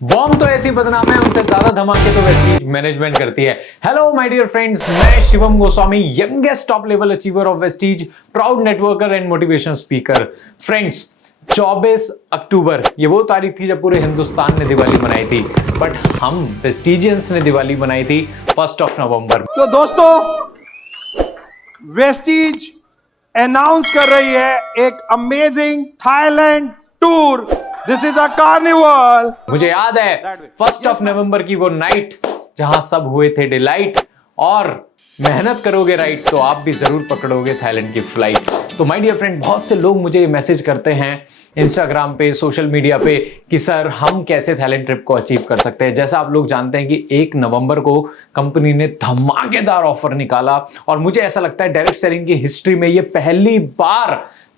Bomb तो ऐसी बदनाम है, उनसे ज्यादा धमाके तो वेस्टीज मैनेजमेंट करती है। हेलो माय डियर फ्रेंड्स, मैं Shivam Goswami, youngest top level achiever of Vestige, proud networker and motivation speaker. Friends, 24 अक्टूबर ये वो तारीख थी जब पूरे हिंदुस्तान ने दिवाली मनाई थी, बट हम वेस्टीजियंस ने दिवाली मनाई थी 1 नवंबर। तो दोस्तों, वेस्टीज अनाउंस कर रही है एक amazing Thailand tour. This is a carnival. मुझे याद है 1 नवंबर की वो नाइट जहां सब हुए थे डिलाइट, और मेहनत करोगे राइट तो आप भी जरूर पकड़ोगे थाईलैंड की फ्लाइट। तो माय डियर फ्रेंड, बहुत से लोग मुझे मैसेज करते हैं इंस्टाग्राम पे, सोशल मीडिया पे कि सर हम कैसे थाईलैंड ट्रिप को अचीव कर सकते हैं। जैसा आप लोग जानते हैं कि 1 नवंबर को कंपनी ने धमाकेदार ऑफर निकाला, और मुझे ऐसा लगता है डायरेक्ट सेलिंग की हिस्ट्री में ये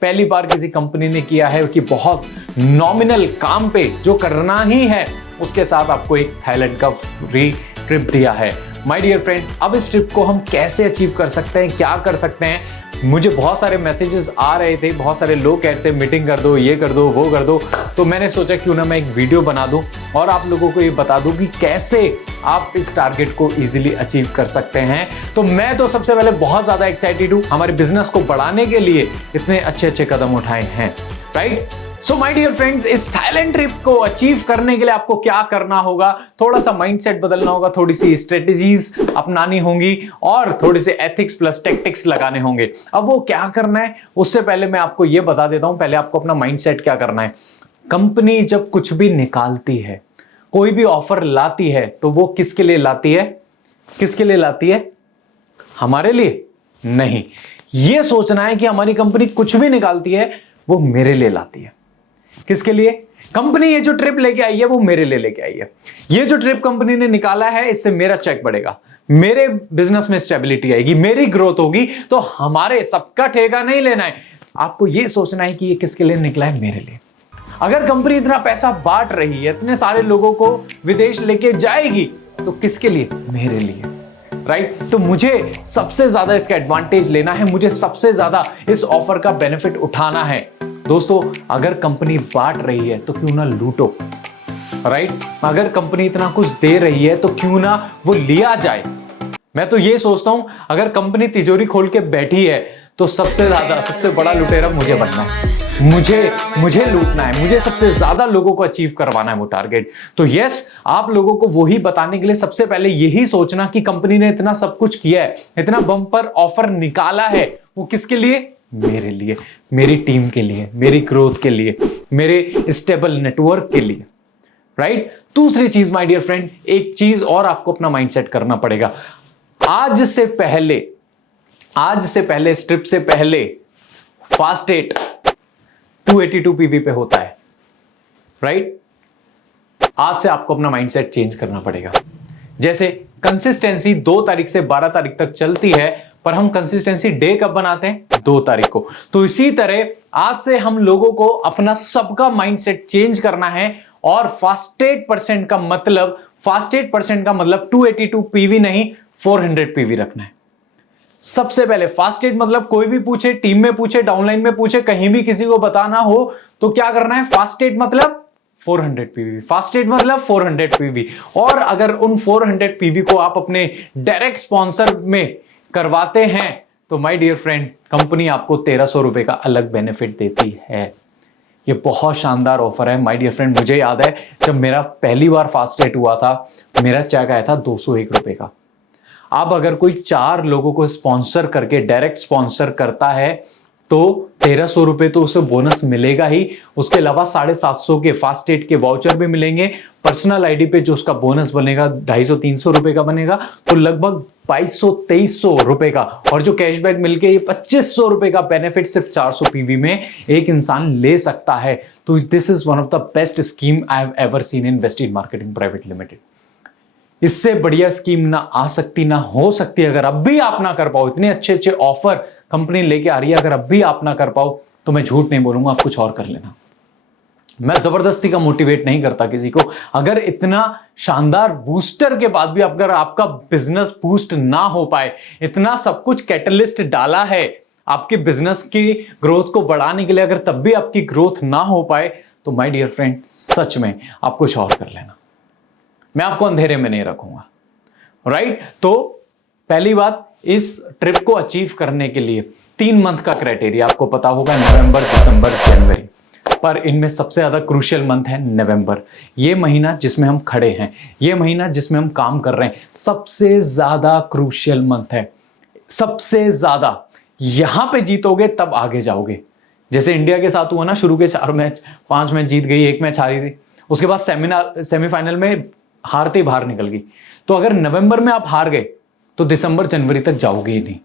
पहली बार किसी कंपनी ने किया है कि बहुत नॉमिनल काम पे जो करना ही है उसके साथ आपको एक थाईलैंड का फ्री ट्रिप दिया है। माय डियर फ्रेंड, अब इस ट्रिप को हम कैसे अचीव कर सकते हैं, क्या कर सकते हैं। मुझे बहुत सारे मैसेजेस आ रहे थे, बहुत सारे लोग कहते हैं मीटिंग कर दो, ये कर दो, वो कर दो। तो मैंने सोचा क्यों ना मैं एक वीडियो बना दूं और आप लोगों को ये बता दूं कि कैसे आप इस टारगेट को इजीली अचीव कर सकते हैं। तो मैं तो सबसे पहले बहुत ज्यादा एक्साइटेड हूं, हमारे बिजनेस को बढ़ाने के लिए इतने अच्छे कदम उठाए हैं, right. So my dear friends, इस थाईलैंड ट्रिप को अचीव करने के लिए आपको क्या करना होगा, थोड़ा सा माइंडसेट बदलना होगा, थोड़ी सी स्ट्रेटेजीज अपनानी होंगी और थोड़े से एथिक्स प्लस टेक्टिक्स लगाने होंगे। अब वो क्या करना है उससे पहले मैं आपको ये बता देता हूं, पहले आपको अपना माइंडसेट क्या करना है। कंपनी जब कुछ भी निकालती है, कोई भी ऑफर लाती है, तो वो किसके लिए लाती है? किसके लिए लाती है? हमारे लिए नहीं। ये सोचना है कि हमारी कंपनी कुछ भी निकालती है वो मेरे लिए लाती है। किसके लिए? कंपनी ये जो ट्रिप लेके आई है वो मेरे लिए लेके आई है। ये जो ट्रिप कंपनी ने निकाला है इससे मेरा चेक बढ़ेगा, मेरे बिजनेस में स्टेबिलिटी आएगी, मेरी ग्रोथ होगी। तो हमारे सबका ठेका नहीं लेना है, आपको ये सोचना है कि ये किसके लिए निकला है? मेरे लिए। अगर कंपनी इतना पैसा बांट रही है, इतने सारे लोगों को विदेश लेके जाएगी, तो किसके लिए? मेरे लिए, राइट। तो मुझे सबसे ज्यादा इसका एडवांटेज लेना है, मुझे सबसे ज्यादा इस ऑफर का बेनिफिट उठाना है। दोस्तों, अगर कंपनी बांट रही है तो क्यों ना लूटो, राइट। अगर कंपनी इतना कुछ दे रही है तो क्यों ना वो लिया जाए। मैं तो ये सोचता हूं, अगर कंपनी तिजोरी खोल के बैठी है तो सबसे बड़ा लुटेरा मुझे बनना है, मुझे लूटना है, मुझे सबसे ज्यादा लोगों को अचीव करवाना है वो टारगेट। तो यस, आप लोगों को वही बताने के लिए सबसे पहले यही सोचना कि कंपनी ने इतना सब कुछ किया है, इतना बम्पर ऑफर निकाला है, वो किसके लिए? मेरे लिए, मेरी टीम के लिए, मेरी ग्रोथ के लिए, मेरे स्टेबल नेटवर्क के लिए, राइट। दूसरी चीज माय डियर फ्रेंड, एक चीज और आपको अपना माइंडसेट करना पड़ेगा। आज से पहले इस ट्रिप से पहले फास्टेट 282 पीवी पे होता है, राइट। आज से आपको अपना माइंडसेट चेंज करना पड़ेगा। जैसे कंसिस्टेंसी 2 तारीख से 12 तारीख तक चलती है, पर हम कंसिस्टेंसी डे कब बनाते हैं? 2 तारीख को। तो इसी तरह आज से हम लोगों को अपना सबका माइंडसेट चेंज करना है, और फास्टेट परसेंट का मतलब 282 पीवी नहीं, 400 पीवी रखना है। सबसे पहले फास्टेट मतलब कोई भी पूछे, टीम में पूछे, डाउनलाइन में पूछे, कहीं भी किसी को बताना हो तो क्या करना है? फास्टेट मतलब 400 पीवी, फास्टेट मतलब 400 पीवी। और अगर उन 400 पीवी को आप अपने डायरेक्ट स्पॉन्सर में करवाते हैं तो माय डियर फ्रेंड, कंपनी आपको 1300 रुपए का अलग बेनिफिट देती है। ये बहुत शानदार ऑफर है माय डियर फ्रेंड। मुझे याद है जब मेरा पहली बार फास्टेट हुआ था, मेरा चेक आया था 201 रुपए का। अब अगर कोई 4 लोगों को स्पॉन्सर करके डायरेक्ट स्पॉन्सर करता है तो 1300 रुपए तो उसे बोनस मिलेगा ही, उसके अलावा 750 के फास्टेट के वाउचर भी मिलेंगे। पर्सनल आईडी पे जो उसका बोनस बनेगा 250-300 रुपए का बनेगा, तो लगभग 2200-2300 रुपए का। और जो कैशबैक मिलके ये 2500 रुपए का बेनिफिट सिर्फ 400 पीवी में एक इंसान ले सकता है। तो this is one of the best scheme I have ever seen in Vestige marketing private limited. इससे बढ़िया स्कीम ना आ सकती ना हो सकती। अगर अब भी आप ना कर पाओ, इतने अच्छे ऑफर कंपनी लेके आ रही है, अगर अब भी आप ना कर पाओ तो मैं झूठ नहीं बोलूंगा, आप कुछ और कर लेना। मैं जबरदस्ती का मोटिवेट नहीं करता किसी को। अगर इतना शानदार बूस्टर के बाद भी अगर आपका बिजनेस बूस्ट ना हो पाए, इतना सब कुछ कैटलिस्ट डाला है आपके बिजनेस की ग्रोथ को बढ़ाने के लिए, अगर तब भी आपकी ग्रोथ ना हो पाए तो माय डियर फ्रेंड, सच में आप कुछ और कर लेना। मैं आपको अंधेरे में नहीं रखूंगा, राइट। तो पहली बात, इस ट्रिप को अचीव करने के लिए 3 मंथ का क्राइटेरिया आपको पता होगा, नवंबर, दिसंबर, जनवरी। पर इनमें सबसे ज्यादा क्रूशियल मंथ है नवंबर। ये महीना जिसमें हम खड़े हैं, ये महीना जिसमें हम काम कर रहे हैं, सबसे ज्यादा क्रूशियल मंथ है, सबसे ज्यादा। यहां पे जीतोगे तब आगे जाओगे। जैसे इंडिया के साथ हुआ ना, शुरू के 4 मैच 5 मैच जीत गई, 1 मैच हारी थी, उसके बाद सेमीफाइनल में हारते बाहर निकल गई। तो अगर नवंबर में आप हार गए तो दिसंबर जनवरी तक जाओगे ही नहीं।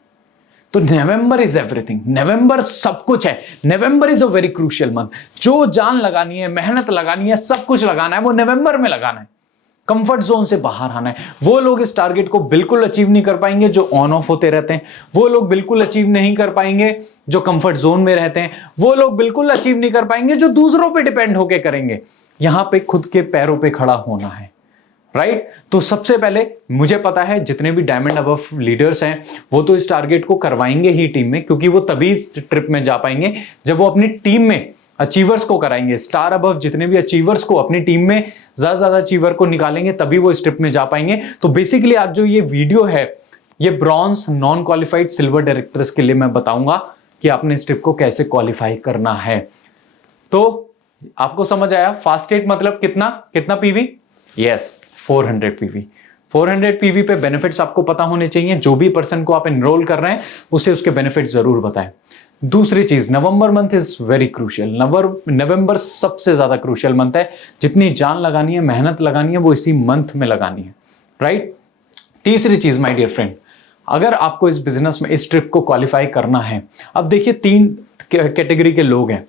तो नवंबर इज एवरीथिंग, नवंबर सब कुछ है। November is a very crucial month. जो जान लगानी है, मेहनत लगानी है, सब कुछ लगाना है, वो नवंबर में लगाना है। कंफर्ट जोन से बाहर आना है। वो लोग इस टारगेट को बिल्कुल अचीव नहीं कर पाएंगे जो ऑन ऑफ होते रहते हैं। वो लोग बिल्कुल अचीव नहीं कर पाएंगे जो कंफर्ट जोन में रहते हैं। वो लोग बिल्कुल अचीव नहीं कर पाएंगे जो दूसरों पे डिपेंड होके करेंगे। यहां पे खुद के पैरों पे खड़ा होना है, राइट। तो सबसे पहले मुझे पता है जितने भी डायमंड अबव लीडर्स हैं वो तो इस टारगेट को करवाएंगे ही टीम में, क्योंकि वो तभी इस ट्रिप में जा पाएंगे जब वो अपनी टीम में अचीवर्स को कराएंगे। स्टार अबव जितने भी अचीवर्स को अपनी टीम में ज्यादा अचीवर को निकालेंगे तभी वो इस ट्रिप में जा पाएंगे। तो बेसिकली आज जो ये वीडियो है, ये bronze, non qualified, silver directors के लिए मैं बताऊंगा कि आपने इस ट्रिप को कैसे क्वालिफाई करना है। तो आपको समझ आया, फास्ट 8 मतलब कितना पीवी? Yes, 400 PV. 400 पीवी पे बेनिफिट्स आपको पता होने चाहिए। जो भी पर्सन को आप एनरोल कर रहे हैं उसे उसके बेनिफिट जरूर बताएं। दूसरी चीज, नवंबर मंथ इज वेरी क्रूशियल। नवंबर सबसे ज्यादा क्रूशियल मंथ है। जितनी जान लगानी है, मेहनत लगानी है, वो इसी मंथ में लगानी है, राइट। तीसरी चीज माय डियर फ्रेंड, अगर आपको इस बिजनेस में इस ट्रिप को क्वालिफाई करना है, अब देखिए 3 कैटेगरी के लोग हैं।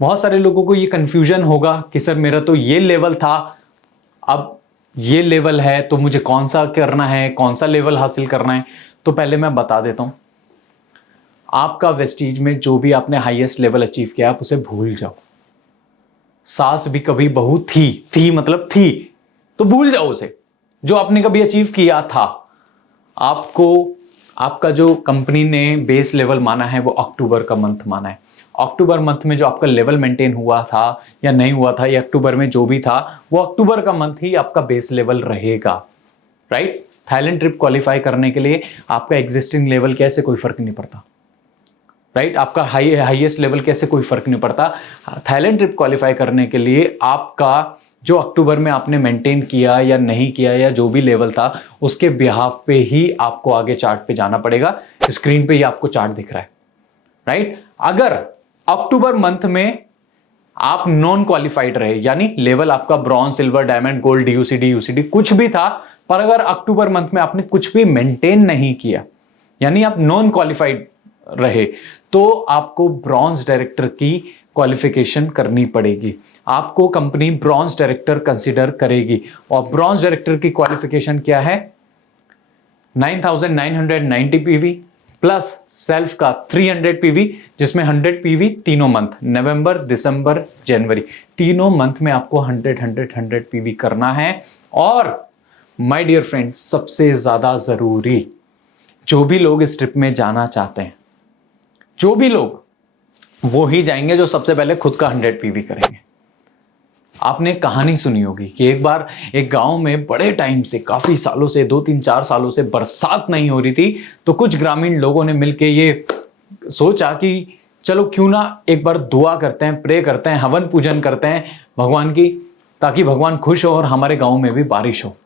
बहुत सारे लोगों को ये कंफ्यूजन होगा कि सर मेरा तो ये लेवल था, अब ये लेवल है, तो मुझे कौन सा करना है, कौन सा लेवल हासिल करना है। तो पहले मैं बता देता हूं, आपका वेस्टीज में जो भी आपने हाईएस्ट लेवल अचीव किया आप उसे भूल जाओ। सास भी कभी बहू थी मतलब थी, तो भूल जाओ उसे, जो आपने कभी अचीव किया था। आपको आपका जो कंपनी ने बेस लेवल माना है वो अक्टूबर का मंथ माना है। अक्टूबर मंथ में जो आपका लेवल मेंटेन हुआ था या नहीं हुआ था, या अक्टूबर में जो भी था, वो अक्टूबर का मंथ ही आपका बेस लेवल रहेगा, राइट। थाईलैंड ट्रिप क्वालिफाई करने के लिए आपका एग्जिस्टिंग लेवल कैसे कोई फर्क नहीं पड़ता, राइट। आपका हाईएस्ट लेवल कैसे कोई फर्क नहीं पड़ता। थाईलैंड ट्रिप क्वालिफाई करने के लिए आपका जो अक्टूबर में आपने मेंटेन किया या नहीं किया, या जो भी लेवल था, उसके बिहाफ पे ही आपको आगे चार्ट पे जाना पड़ेगा। स्क्रीन पे ही आपको चार्ट दिख रहा है, राइट। अगर अक्टूबर मंथ में आप नॉन क्वालिफाइड रहे, यानी लेवल आपका bronze, silver, diamond, gold, UCD कुछ भी था, पर अगर अक्टूबर मंथ में आपने कुछ भी मेंटेन नहीं किया, यानी आप नॉन क्वालिफाइड रहे, तो आपको ब्रॉन्ज डायरेक्टर की क्वालिफिकेशन करनी पड़ेगी। आपको कंपनी ब्रॉन्ज डायरेक्टर कंसीडर करेगी। और ब्रॉन्ज डायरेक्टर की क्वालिफिकेशन क्या है? 9990 पीवी प्लस सेल्फ का 300 पीवी, जिसमें 100 पीवी तीनों मंथ, नवंबर, दिसंबर, जनवरी, तीनों मंथ में आपको 100 पीवी करना है। और माय डियर फ्रेंड, सबसे ज्यादा जरूरी, जो भी लोग इस ट्रिप में जाना चाहते हैं, जो भी लोग, वो ही जाएंगे जो सबसे पहले खुद का 100 पीवी करेंगे। आपने कहानी सुनी होगी कि एक बार एक गांव में बड़े टाइम से, काफी सालों से, 2-3-4 सालों से बरसात नहीं हो रही थी। तो कुछ ग्रामीण लोगों ने मिलकर ये सोचा कि चलो क्यों ना एक बार दुआ करते हैं, प्रे करते हैं, हवन पूजन करते हैं भगवान की, ताकि भगवान खुश हो और हमारे गांव में भी बारिश हो।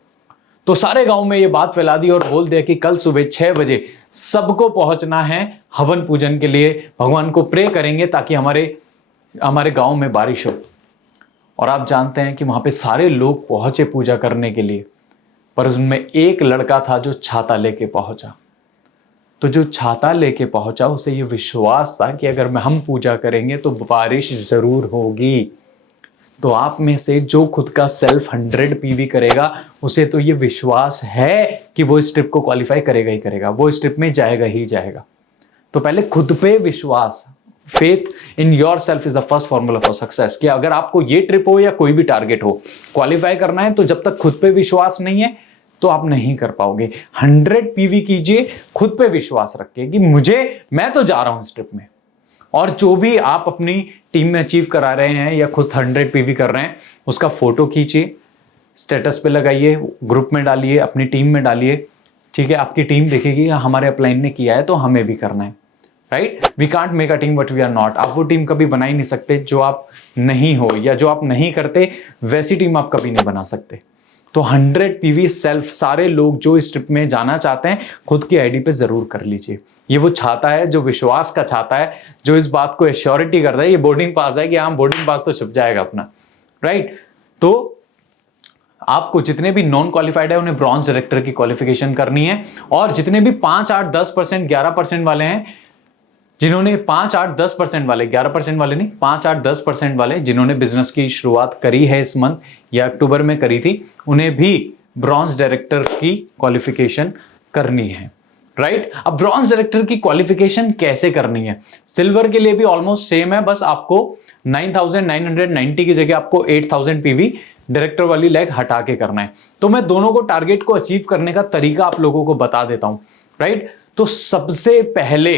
तो सारे गांव में ये बात फैला दी और बोल दिया कि कल सुबह 6 बजे सबको पहुंचना है हवन पूजन के लिए, भगवान को प्रे करेंगे ताकि हमारे गांव में बारिश हो। और आप जानते हैं कि वहां पे सारे लोग पहुंचे पूजा करने के लिए, पर उनमें एक लड़का था जो छाता लेके पहुंचा। तो जो छाता लेके पहुंचा, उसे ये विश्वास था कि अगर हम पूजा करेंगे तो बारिश जरूर होगी। तो आप में से जो खुद का सेल्फ 100 पीवी करेगा, उसे तो ये विश्वास है कि वो इस ट्रिप को क्वालिफाई करेगा ही करेगा, वो इस ट्रिप में जाएगा ही जाएगा। तो पहले खुद पे विश्वास, faith in your self is the first formula for success. कि अगर आपको ये ट्रिप हो या कोई भी टारगेट हो, क्वालिफाई करना है, तो जब तक खुद पे विश्वास नहीं है तो आप नहीं कर पाओगे। 100 पीवी कीजिए, खुद पे विश्वास रखिए कि मैं तो जा रहा हूं इस ट्रिप में। और जो भी आप अपनी टीम में अचीव करा रहे हैं या खुद 100 पीवी कर रहे हैं, उसका फोटो खींचिए, स्टेटस पे लगाइए, ग्रुप में डालिए, अपनी टीम में डालिए, ठीक है। आपकी टीम देखेगी हमारे अपलाइन ने किया है तो हमें भी करना है, right. We can't make a team but we are not. आप वो टीम कभी बना ही नहीं सकते जो आप नहीं हो, या जो आप नहीं करते वैसी टीम आप कभी नहीं बना सकते। तो 100 PV सेल्फ सारे लोग जो इस ट्रिप में जाना चाहते हैं खुद की आईडी पे जरूर कर लीजिए। ये वो छाता है जो विश्वास का छाता है, जो इस बात को एश्योरिटी करता है। ये बोर्डिंग पास है कि हाँ बोर्डिंग पास तो छप जाएगा अपना, राइट। तो आपको जितने भी नॉन क्वालिफाइड है उन्हें ब्रॉन्ज डायरेक्टर की क्वालिफिकेशन करनी है, और जितने भी 5, 8, 10%, 11% वाले हैं, जिन्होंने 5, 8, 10% वाले, 11% वाले नहीं, 5, 8, 10% वाले जिन्होंने बिजनेस की शुरुआत करी है इस मंथ या अक्टूबर में करी थी, उन्हें भी ब्रॉन्ज डायरेक्टर की क्वालिफिकेशन करनी है, राइट। अब ब्रॉन्ज डायरेक्टर की क्वालिफिकेशन कैसे करनी है? सिल्वर के लिए भी ऑलमोस्ट सेम है, बस आपको 9,990 की जगह आपको 8,000 PV डायरेक्टर वाली लैग हटा के करना है। तो मैं दोनों को टारगेट को अचीव करने का तरीका आप लोगों को बता देता हूं, राइट। तो सबसे पहले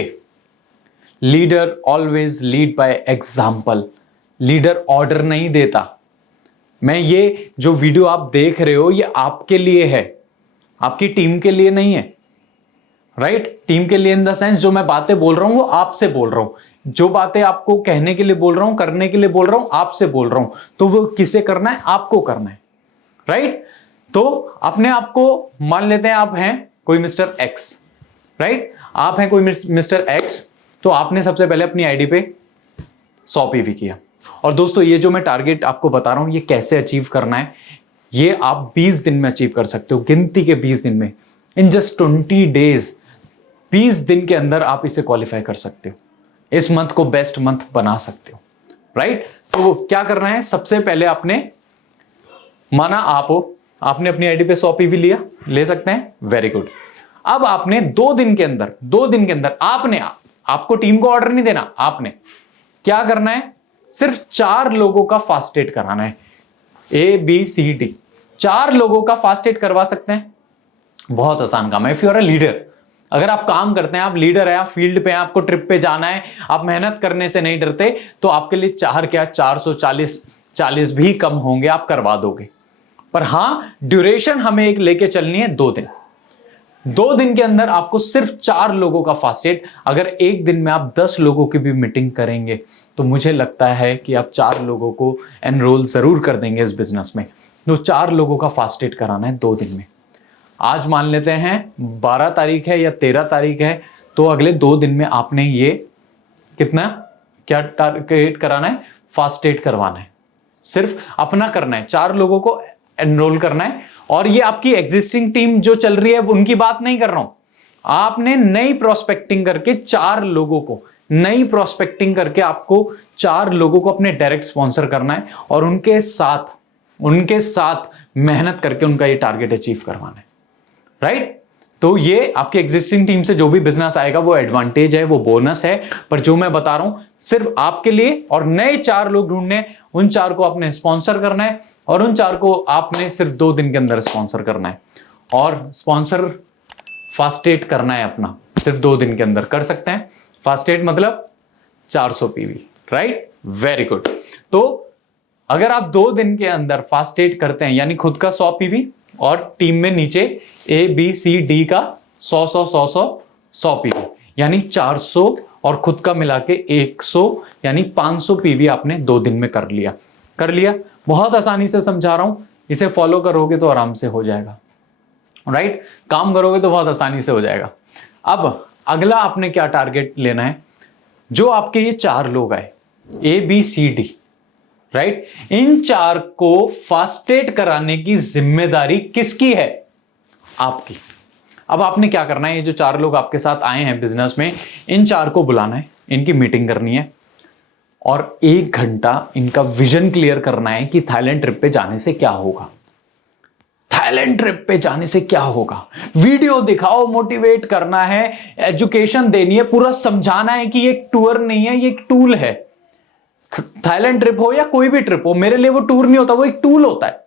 leader always lead by example. Leader order नहीं देता। मैं ये जो वीडियो आप देख रहे हो ये आपके लिए है, आपकी टीम के लिए नहीं है, राइट। टीम के लिए इन द सेंस जो मैं बातें बोल रहा हूं वो आपसे बोल रहा हूं, जो बातें आपको कहने के लिए बोल रहा हूं, करने के लिए बोल रहा हूं, आपसे बोल रहा हूं। तो वो किसे करना है? आपको करना है, राइट। तो अपने आप को मान लेते हैं आप हैं कोई मिस्टर एक्स, राइट। आप हैं कोई मिस्टर एक्स, तो आपने सबसे पहले अपनी आईडी पे 100 PV किया। और दोस्तों ये जो मैं टारगेट आपको बता रहा हूं ये कैसे अचीव करना है, ये आप 20 दिन में अचीव कर सकते हो, गिनती के 20 दिन में, इन जस्ट 20 डेज। 20 दिन के अंदर आप इसे क्वालिफाई कर सकते हो, इस मंथ को बेस्ट मंथ बना सकते हो, राइट। तो क्या करना है? सबसे पहले आपने माना आप हो, आपने अपनी आईडी पे 100 PV लिया, ले सकते हैं, वेरी गुड। अब आपने 2 दिन के अंदर आपको टीम को ऑर्डर नहीं देना, आपने क्या करना है? सिर्फ 4 लोगों का फास्टेड कराना है, ABCD 4 लोगों का फास्टेड करवा सकते हैं। बहुत आसान काम है। If you are a leader, अगर आप काम करते हैं, आप लीडर है, आप फील्ड पे हैं, आपको ट्रिप पे जाना है, आप मेहनत करने से नहीं डरते, तो आपके लिए 440 भी कम होंगे, आप करवा दोगे। पर हां, ड्यूरेशन हमें एक लेके चलनी है 2 दिन। 2 दिन के अंदर आपको सिर्फ 4 लोगों का फास्टेड। अगर एक दिन में आप 10 लोगों की भी मीटिंग करेंगे तो मुझे लगता है कि आप 4 लोगों को एनरोल जरूर कर देंगे इस बिजनेस में। तो 4 लोगों का फास्टेड कराना है 2 दिन में। आज मान लेते हैं 12 तारीख है या 13 तारीख है, तो अगले 2 दिन में आपने ये कितना क्या टारगेट कराना है? फास्टेड करवाना है, सिर्फ अपना करना है, 4 लोगों को एनरोल करना है। और ये आपकी एग्जिस्टिंग टीम जो चल रही है उनकी बात नहीं कर रहा हूं, आपने नई प्रोस्पेक्टिंग करके 4 लोगों को, नई प्रोस्पेक्टिंग करके आपको 4 लोगों को अपने डायरेक्ट स्पॉन्सर करना है और उनके साथ मेहनत करके उनका ये टारगेट अचीव करवाना है, राइट। तो ये आपकी एग्जिस्टिंग टीम से जो भी बिजनेस आएगा वो एडवांटेज है, वो बोनस है। पर जो मैं बता रहा हूं सिर्फ आपके लिए, और नए 4 लोग ढूंढने, उन 4 को आपने स्पॉन्सर करना है और उन 4 को आपने सिर्फ 2 दिन के अंदर स्पॉन्सर करना है। और स्पॉन्सर फास्टेड करना है अपना, सिर्फ 2 दिन के अंदर कर सकते हैं। फास्टेड मतलब 400 PV, राइट, वेरी गुड। तो अगर आप 2 दिन के अंदर फास्टेड करते हैं, यानी खुद का 100 PV और टीम में नीचे ABCD का 100 PV, यानी 400 और खुद का मिला के 100, यानी 500 PV आपने 2 दिन में कर लिया। बहुत आसानी से समझा रहा हूं, इसे फॉलो करोगे तो आराम से हो जाएगा, राइट। काम करोगे तो बहुत आसानी से हो जाएगा। अब अगला आपने क्या टारगेट लेना है? जो आपके ये 4 लोग आए ABCD, राइट, इन 4 को फास्टेड कराने की जिम्मेदारी किसकी है? आपकी। अब आपने क्या करना है? ये जो 4 लोग आपके साथ आए हैं बिजनेस में, इन 4 को बुलाना है, इनकी मीटिंग करनी है और 1 घंटा इनका विजन क्लियर करना है कि थाईलैंड ट्रिप पे जाने से क्या होगा। थाईलैंड ट्रिप पे जाने से क्या होगा, वीडियो दिखाओ, मोटिवेट करना है, एजुकेशन देनी है, पूरा समझाना है कि ये एक टूर नहीं है, ये एक टूल है। थाईलैंड ट्रिप हो या कोई भी ट्रिप हो, मेरे लिए वो टूर नहीं होता, वो एक टूल होता है,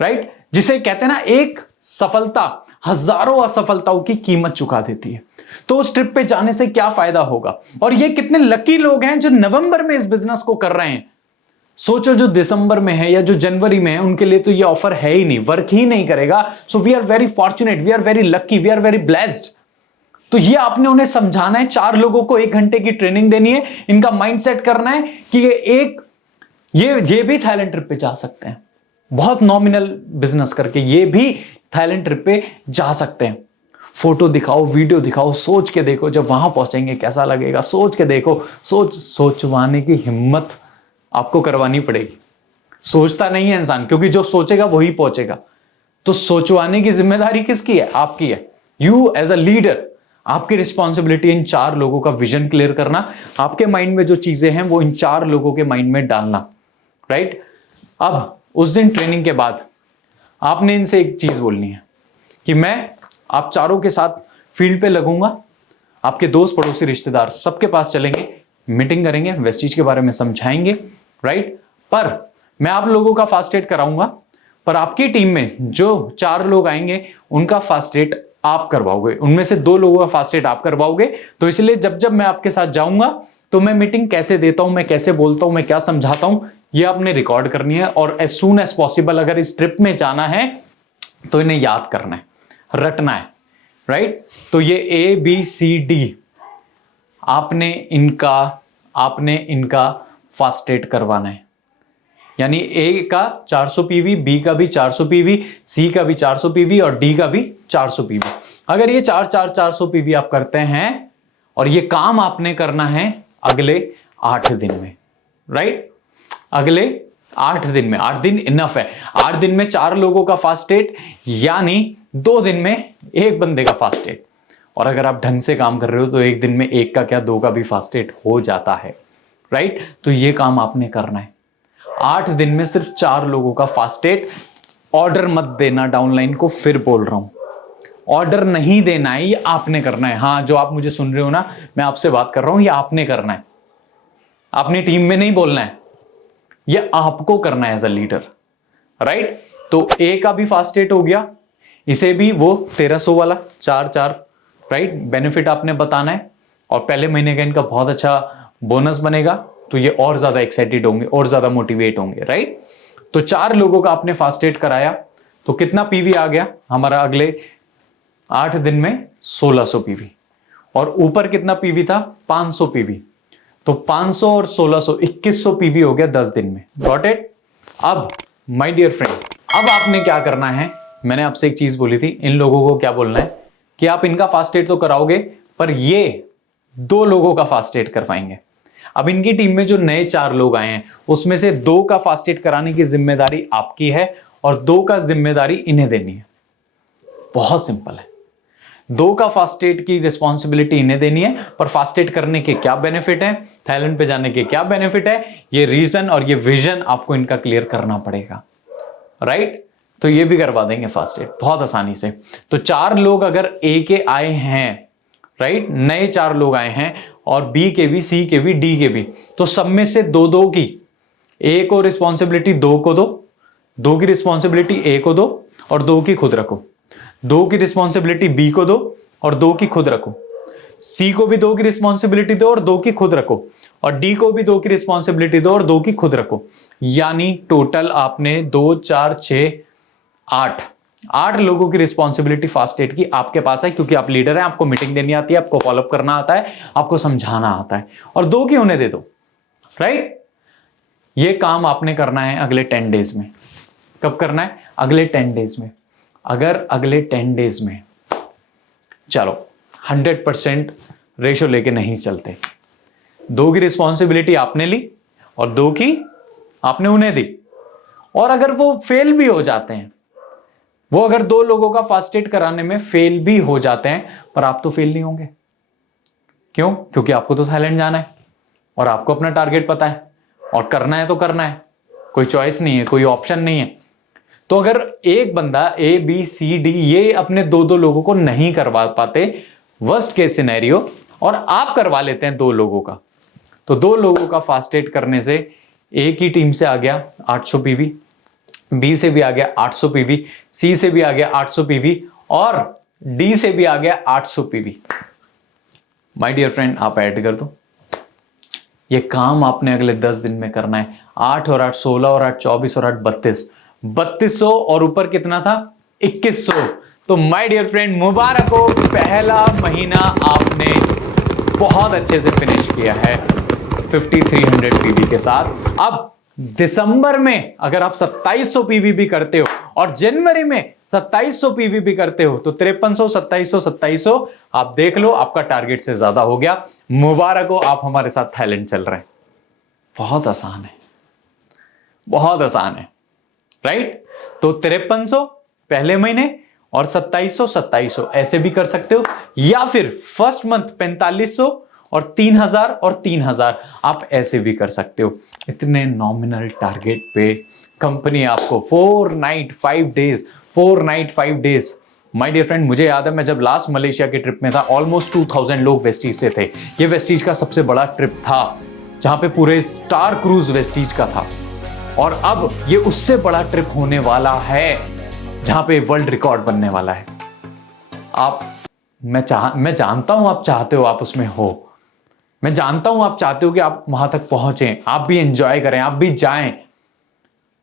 राइट। जिसे कहते हैं ना, एक सफलता हजारों असफलताओं की कीमत चुका देती है। तो उस ट्रिप पे जाने से क्या फायदा होगा? और ये कितने लकी लोग हैं जो नवंबर में इस बिजनेस को कर रहे हैं। सोचो जो दिसंबर में है या जो जनवरी में है उनके लिए तो ये ऑफर है ही नहीं, वर्क ही नहीं करेगा। So we are very fortunate, we are very lucky, we are very blessed. तो ये आपने उन्हें समझाना है, 4 लोगों को 1 घंटे की ट्रेनिंग देनी है, इनका माइंडसेट करना है कि ये भी थाईलैंड ट्रिप पे जा सकते हैं, बहुत नॉमिनल बिजनेस करके ये भी थाईलैंड ट्रिप पे जा सकते हैं। फोटो दिखाओ, वीडियो दिखाओ, सोच के देखो जब वहां पहुंचेंगे कैसा लगेगा, सोच के देखो। सोचवाने की हिम्मत आपको करवानी पड़ेगी। सोचता नहीं है इंसान, क्योंकि जो सोचेगा वही पहुंचेगा। तो सोचवाने की जिम्मेदारी किसकी है? आपकी है। यू एज अ लीडर, आपकी रिस्पॉन्सिबिलिटी इन 4 लोगों का विजन क्लियर करना, आपके माइंड में जो चीजें हैं वो इन 4 लोगों के माइंड में डालना, राइट। अब उस दिन ट्रेनिंग के बाद आपने इनसे एक चीज बोलनी है कि मैं आप चारों के साथ फील्ड पे लगूंगा, आपके दोस्त पड़ोसी रिश्तेदार सबके पास चलेंगे, मीटिंग करेंगे, वेस्टीज के बारे में समझाएंगे, राइट। पर मैं आप लोगों का फास्ट एड कराऊंगा, पर आपकी टीम में जो 4 लोग आएंगे उनका फास्ट एड आप करवाओगे, उनमें से 2 लोगों का फास्ट एड आप करवाओगे। तो इसलिए जब जब मैं आपके साथ जाऊंगा तो मैं मीटिंग कैसे देता हूं, मैं कैसे बोलता हूं, मैं क्या समझाता हूं, ये आपने रिकॉर्ड करनी है। और एज सून एज पॉसिबल अगर इस ट्रिप में जाना है तो इन्हें याद करना है, रटना है, राइट। तो ये ABCD आपने इनका फास्ट एड करवाना है। यानी A का 400 PV, B का भी 400 PV, C का भी 400 PV और D का भी 400 PV। अगर ये 400 PV आप करते हैं और ये काम आपने करना है अगले 8 दिन में, राइट। अगले 8 दिन में, 8 दिन इनफ है। 8 दिन में 4 लोगों का फास्ट एड, यानी 2 दिन में 1 बंदे का फास्ट एड। और अगर आप ढंग से काम कर रहे हो तो 1 दिन में 1 का क्या 2 का भी फास्ट एड हो जाता है, राइट। तो ये काम आपने करना है। 8 दिन में सिर्फ 4 लोगों का फास्ट एड। ऑर्डर मत देना डाउनलाइन को, फिर बोल रहा हूं, ऑर्डर नहीं देना है, ये आपने करना है। हाँ, जो आप मुझे सुन रहे हो ना, मैं आपसे बात कर रहा हूं, ये आपने करना है, अपनी टीम में नहीं बोलना है, ये आपको करना है एज अ लीडर, राइट। तो A का भी फास्ट एड हो गया, इसे भी वो 1300 वाला 4, राइट, बेनिफिट आपने बताना है। और पहले महीने का इनका बहुत अच्छा बोनस बनेगा, तो ये और ज्यादा एक्साइटेड होंगे, और ज्यादा मोटिवेट होंगे, राइट। तो 4 लोगों का आपने फास्ट एड कराया, तो कितना PV आ गया हमारा अगले 8 दिन में? 1600 PV। और ऊपर कितना PV था? 500 PV। तो 500 और 1600 2100 PV हो गया 10 दिन में। Got it? अब माय डियर फ्रेंड, अब आपने क्या करना है, मैंने आपसे एक चीज बोली थी, इन लोगों को क्या बोलना है कि आप इनका फास्ट एड तो कराओगे, पर ये 2 लोगों का फास्ट एड करवाएंगे। अब इनकी टीम में जो नए 4 लोग आए हैं उसमें से 2 का फास्ट एड कराने की जिम्मेदारी आपकी है और 2 का जिम्मेदारी इन्हें देनी है। बहुत सिंपल है, 2 का फास्ट एड की रिस्पॉन्सिबिलिटी इन्हें देनी है। पर फास्ट एड करने के क्या बेनिफिट है, थाईलैंड पे जाने के क्या बेनिफिट है, ये रीजन और ये विजन आपको इनका क्लियर करना पड़ेगा, राइट। तो ये भी करवा देंगे फास्ट एड बहुत आसानी से। तो 4 लोग अगर A के आए हैं, राइट, नए 4 लोग आए हैं, और B के भी, C के भी, D के भी, तो सब में से 2-2 की, A को रिस्पॉन्सिबिलिटी 2 को दो, 2 की रिस्पॉन्सिबिलिटी A को दो और 2 की खुद रखो, 2 की रिस्पॉन्सिबिलिटी B को दो और 2 की खुद रखो, C को भी 2 की रिस्पॉन्सिबिलिटी दो और 2 की खुद रखो, और D को भी 2 की रिस्पॉन्सिबिलिटी दो और 2 की खुद रखो। यानी टोटल आपने 2, 4, 6, 8 लोगों की रिस्पॉन्सिबिलिटी फास्ट एड की आपके पास है, क्योंकि आप लीडर हैं, आपको मीटिंग देनी आती है, आपको फॉलोअप करना आता है, आपको समझाना आता है, और 2 की उन्हें दे दो, राइट। ये काम आपने करना है अगले 10 डेज में। कब करना है? अगले 10 डेज में। अगर अगले 10 डेज में, चलो 100% रेशो लेके नहीं चलते, 2 की रिस्पॉन्सिबिलिटी आपने ली और 2 की आपने उन्हें दी, और अगर वो फेल भी हो जाते हैं, वो अगर 2 लोगों का फास्ट एड कराने में फेल भी हो जाते हैं, पर आप तो फेल नहीं होंगे। क्यों? क्योंकि आपको तो थाईलैंड जाना है और आपको अपना टारगेट पता है, और करना है तो करना है, कोई चॉइस नहीं है, कोई ऑप्शन नहीं है। तो अगर एक बंदा A, B, C, D ये अपने 2-2 लोगों को नहीं करवा पाते, वर्स्ट केस सिनेरियो, और आप करवा लेते हैं 2 लोगों का, तो 2 लोगों का फास्ट एड करने से A की टीम से आ गया 800 PV, B से भी आ गया 800 PV, C से भी आ गया 800 PV, और D से भी आ गया 800 PV। माय डियर फ्रेंड, आप ऐड कर दो। ये काम आपने अगले 10 दिन में करना है। 8 और 8 16 और 8 24 और 8 32, 3200 और ऊपर कितना था 2100। तो माय डियर फ्रेंड मुबारक हो, पहला महीना आपने बहुत अच्छे से फिनिश किया है 5300 पीवी के साथ। अब दिसंबर में अगर आप 2700 पीवी भी करते हो और जनवरी में 2700 पीवी भी करते हो तो 5300 2700 2700 आप देख लो आपका टारगेट से ज्यादा हो गया। मुबारक हो, आप हमारे साथ थाईलैंड चल रहे हैं। बहुत आसान है, बहुत आसान है, राइट। तो 5300 पहले महीने और 2700 2700 ऐसे भी कर सकते हो, या फिर फर्स्ट मंथ 4500 और 3000 और 3000 आप ऐसे भी कर सकते हो। इतने नॉमिनल टारगेट पे कंपनी आपको 4 night 5 days 4 night 5 days. My dear friend मुझे याद है मैं जब लास्ट मलेशिया के ट्रिप में था ऑलमोस्ट 2000 लोग वेस्टीज से थे। ये वेस्टीज का सबसे बड़ा ट्रिप था जहां पे पूरे स्टार क्रूज वेस्टीज का था, और अब ये उससे बड़ा ट्रिप होने वाला है जहां पे वर्ल्ड रिकॉर्ड बनने वाला है। मैं जानता हूं आप चाहते हो आप उसमें हो, मैं जानता हूं आप चाहते हो कि आप वहां तक पहुंचे, आप भी एंजॉय करें, आप भी जाएं।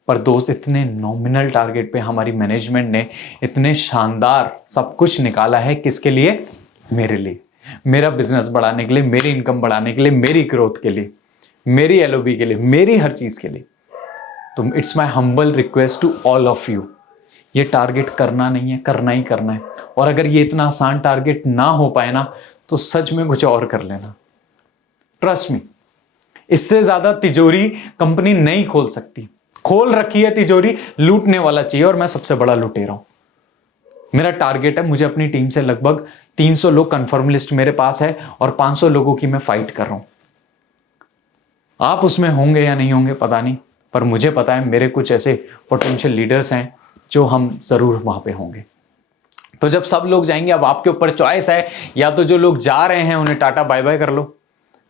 पर दोस्त इतने नॉमिनल टारगेट पे हमारी मैनेजमेंट ने इतने शानदार सब कुछ निकाला है, किसके लिए? मेरे लिए, मेरा बिजनेस बढ़ाने के लिए, मेरी इनकम बढ़ाने के लिए, मेरी ग्रोथ के लिए, मेरी एलओबी के लिए, मेरी हर चीज के लिए। तो it's my humble request to all of you, ये टारगेट करना नहीं है, करना ही करना है। और अगर ये इतना आसान टारगेट ना हो पाए ना तो सच में कुछ और कर लेना। ट्रस्ट मी, इससे ज्यादा तिजोरी कंपनी नहीं खोल सकती। खोल रखी है तिजोरी, लूटने वाला चाहिए, और मैं सबसे बड़ा लुटेरा हूं। मेरा टारगेट है, मुझे अपनी टीम से लगभग 300 लोग कंफर्म लिस्ट मेरे पास है और 500 लोगों की मैं फाइट कर रहा हूं। आप उसमें होंगे या नहीं होंगे पता नहीं, पर मुझे पता है मेरे कुछ ऐसे पोटेंशियल लीडर्स हैं जो हम जरूर वहां पे होंगे। तो जब सब लोग जाएंगे, अब आपके ऊपर चॉइस है, या तो जो लोग जा रहे हैं उन्हें टाटा बाय बाय कर लो,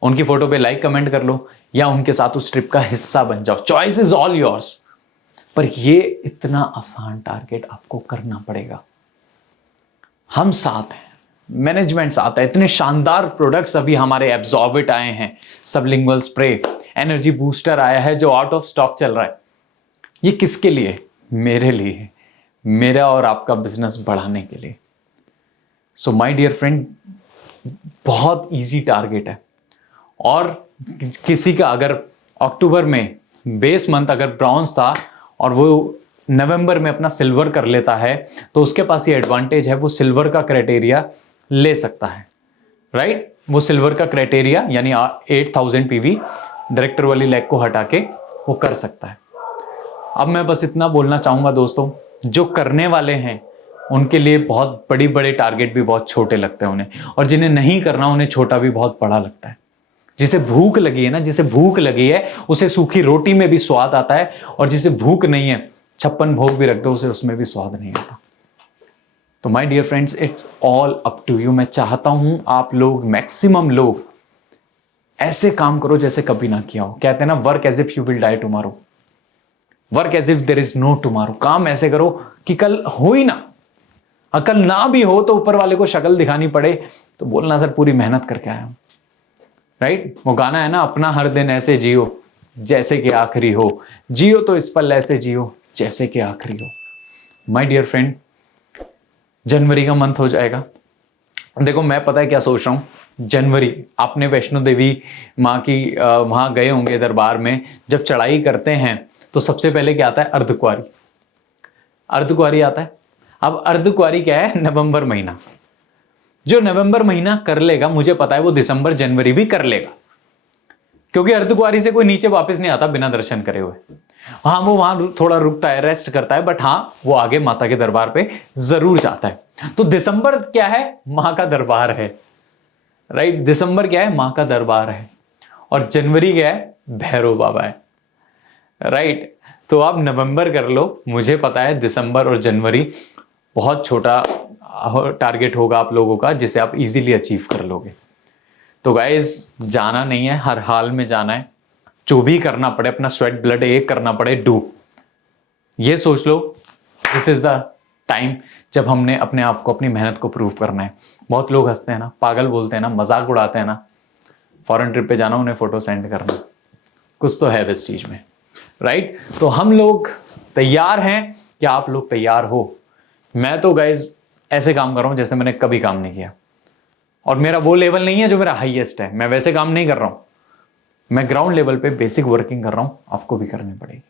उनकी फोटो पे लाइक कमेंट कर लो, या उनके साथ उस ट्रिप का हिस्सा बन जाओ। Choice is all yours. पर ये इतना आसान टारगेट आपको करना पड़ेगा। हम साथ हैं, मैनेजमेंट साथ है, इतने शानदार प्रोडक्ट्स अभी हमारे एब्जॉर्बिट आए हैं, सबलिंगुअल स्प्रे, एनर्जी बूस्टर आया है जो आउट ऑफ स्टॉक चल रहा है। ये किसके लिए? मेरे लिए, मेरा और आपका बिजनेस बढ़ाने के लिए। सो माय डियर फ्रेंड, बहुत इजी टारगेट है। और किसी का अगर अक्टूबर में बेस मंथ अगर ब्रॉन्ज था और वो नवंबर में अपना सिल्वर कर लेता है तो उसके पास ये एडवांटेज है, वो सिल्वर का क्राइटेरिया ले सकता है, राइट। वो सिल्वर का क्राइटेरिया यानी 8000 पीवी डायरेक्टर वाली लेग को हटा के वो कर सकता है। अब मैं बस इतना बोलना चाहूंगा दोस्तों, जो करने वाले हैं उनके लिए बहुत बड़ी बड़े टारगेट भी बहुत छोटे लगते हैं उन्हें, और जिन्हें नहीं करना उन्हें छोटा भी बहुत बड़ा लगता है। जिसे भूख लगी है ना, जिसे भूख लगी है उसे सूखी रोटी में भी स्वाद आता है, और जिसे भूख नहीं है 56 भोग भी रख दो उसे उसमें भी स्वाद नहीं आता। तो my dear friends, it's all up to you. मैं चाहता हूं आप लोग, मैक्सिमम लोग ऐसे काम करो जैसे कभी ना किया हो। कहते हैं ना, work as if you will die tomorrow, work as if there is no tomorrow. काम ऐसे करो कि कल हो ही ना, कल ना भी हो तो ऊपर वाले को शक्ल दिखानी पड़े तो बोलना सर पूरी मेहनत करके आया हूं, राइट। वो गाना है ना, अपना हर दिन ऐसे जियो जैसे कि आखिरी हो, जियो तो इस पल ऐसे जियो जैसे कि आखिरी हो। माय डियर फ्रेंड, जनवरी का मंथ हो जाएगा। देखो मैं पता है क्या सोच रहा हूं, जनवरी आपने वैष्णो देवी माँ की वहां गए होंगे दरबार में, जब चढ़ाई करते हैं तो सबसे पहले क्या आता है? अर्धकुंवारी। अर्धकुंवारी आता है। अब अर्धकुंवारी क्या है? नवंबर महीना। जो नवंबर महीना कर लेगा, मुझे पता है वो दिसंबर जनवरी भी कर लेगा, क्योंकि अर्धकुंवारी से कोई नीचे वापस नहीं आता बिना दर्शन करे हुए। हाँ, वो वहां थोड़ा रुकता है, रेस्ट करता है, बट हाँ वो आगे माता के दरबार पे जरूर जाता है। तो दिसंबर क्या है? मां का दरबार है, राइट। दिसंबर क्या है? मां का दरबार है। और जनवरी क्या है? भैरव बाबा है, राइट। तो आप नवंबर कर लो, मुझे पता है दिसंबर और जनवरी बहुत छोटा टारगेट होगा आप लोगों का, जिसे आप इजीली अचीव कर लोगे। तो गाइस, जाना नहीं है, हर हाल में जाना है, जो भी करना पड़े, अपना स्वेट ब्लड एक करना पड़े, डू। ये सोच लो, दिस इज द टाइम जब हमने अपने आप को, अपनी मेहनत को प्रूव करना है। बहुत लोग हंसते हैं ना, पागल बोलते हैं ना, मजाक उड़ाते हैं ना, फॉरेन ट्रिप पे जाना, उन्हें फोटो सेंड करना, कुछ तो है वेस्टीज में। राइट? तो हम लोग तैयार हैं, क्या आप लोग तैयार हो? मैं तो गाइज ऐसे काम कर रहा हूं जैसे मैंने कभी काम नहीं किया, और मेरा वो लेवल नहीं है जो मेरा हाईएस्ट है। मैं वैसे काम नहीं कर रहा हूं, मैं ग्राउंड लेवल पे बेसिक वर्किंग कर रहा हूं, आपको भी करनी पड़ेगी,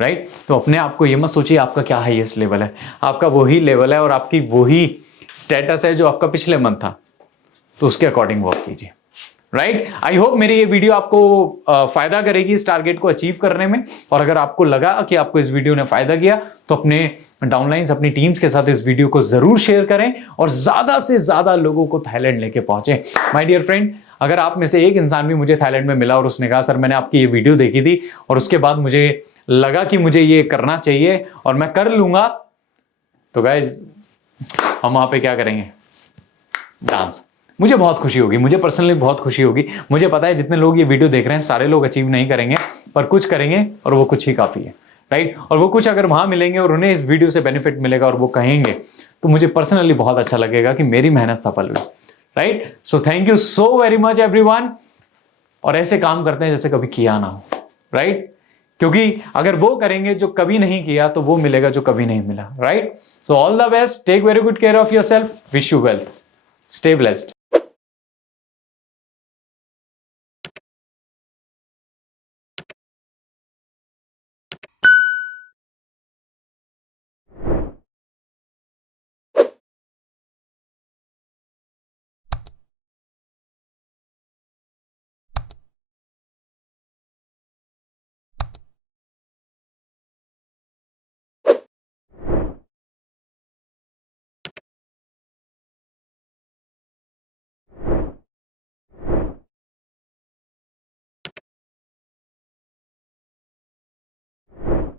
राइट? तो अपने आप को ये मत सोचिए आपका क्या हाईएस्ट लेवल है, आपका वही लेवल है और आपकी वही स्टेटस है जो आपका पिछले मंथ था, तो उसके अकॉर्डिंग वर्क कीजिए, राइट? आई होप मेरी ये वीडियो आपको फायदा करेगी इस टारगेट को अचीव करने में। और अगर आपको लगा कि आपको इस वीडियो ने फायदा किया तो अपने डाउनलाइंस, अपनी टीम्स के साथ इस वीडियो को जरूर शेयर करें और ज्यादा से ज्यादा लोगों को थाईलैंड लेके पहुंचे। माय डियर फ्रेंड, अगर आप में से एक इंसान भी मुझे थाईलैंड में मिला और उसने कहा सर मैंने आपकी ये वीडियो देखी थी और उसके बाद मुझे लगा कि मुझे ये करना चाहिए और मैं कर लूंगा, तो गाइज हम वहां पे क्या करेंगे? डांस। मुझे बहुत खुशी होगी, मुझे पर्सनली बहुत खुशी होगी। मुझे पता है जितने लोग ये वीडियो देख रहे हैं सारे लोग अचीव नहीं करेंगे, पर कुछ करेंगे और वो कुछ ही काफी है, राइट? और वो कुछ अगर वहां मिलेंगे और उन्हें इस वीडियो से बेनिफिट मिलेगा और वो कहेंगे, तो मुझे पर्सनली बहुत अच्छा लगेगा कि मेरी मेहनत सफल हुई, right? So thank you so very much everyone. और ऐसे काम करते हैं जैसे कभी किया ना हो, राइट? क्योंकि अगर वो करेंगे जो कभी नहीं किया तो वो मिलेगा जो कभी नहीं मिला, right? So all the best, take very good care of yourself, wish you wealth, stay blessed.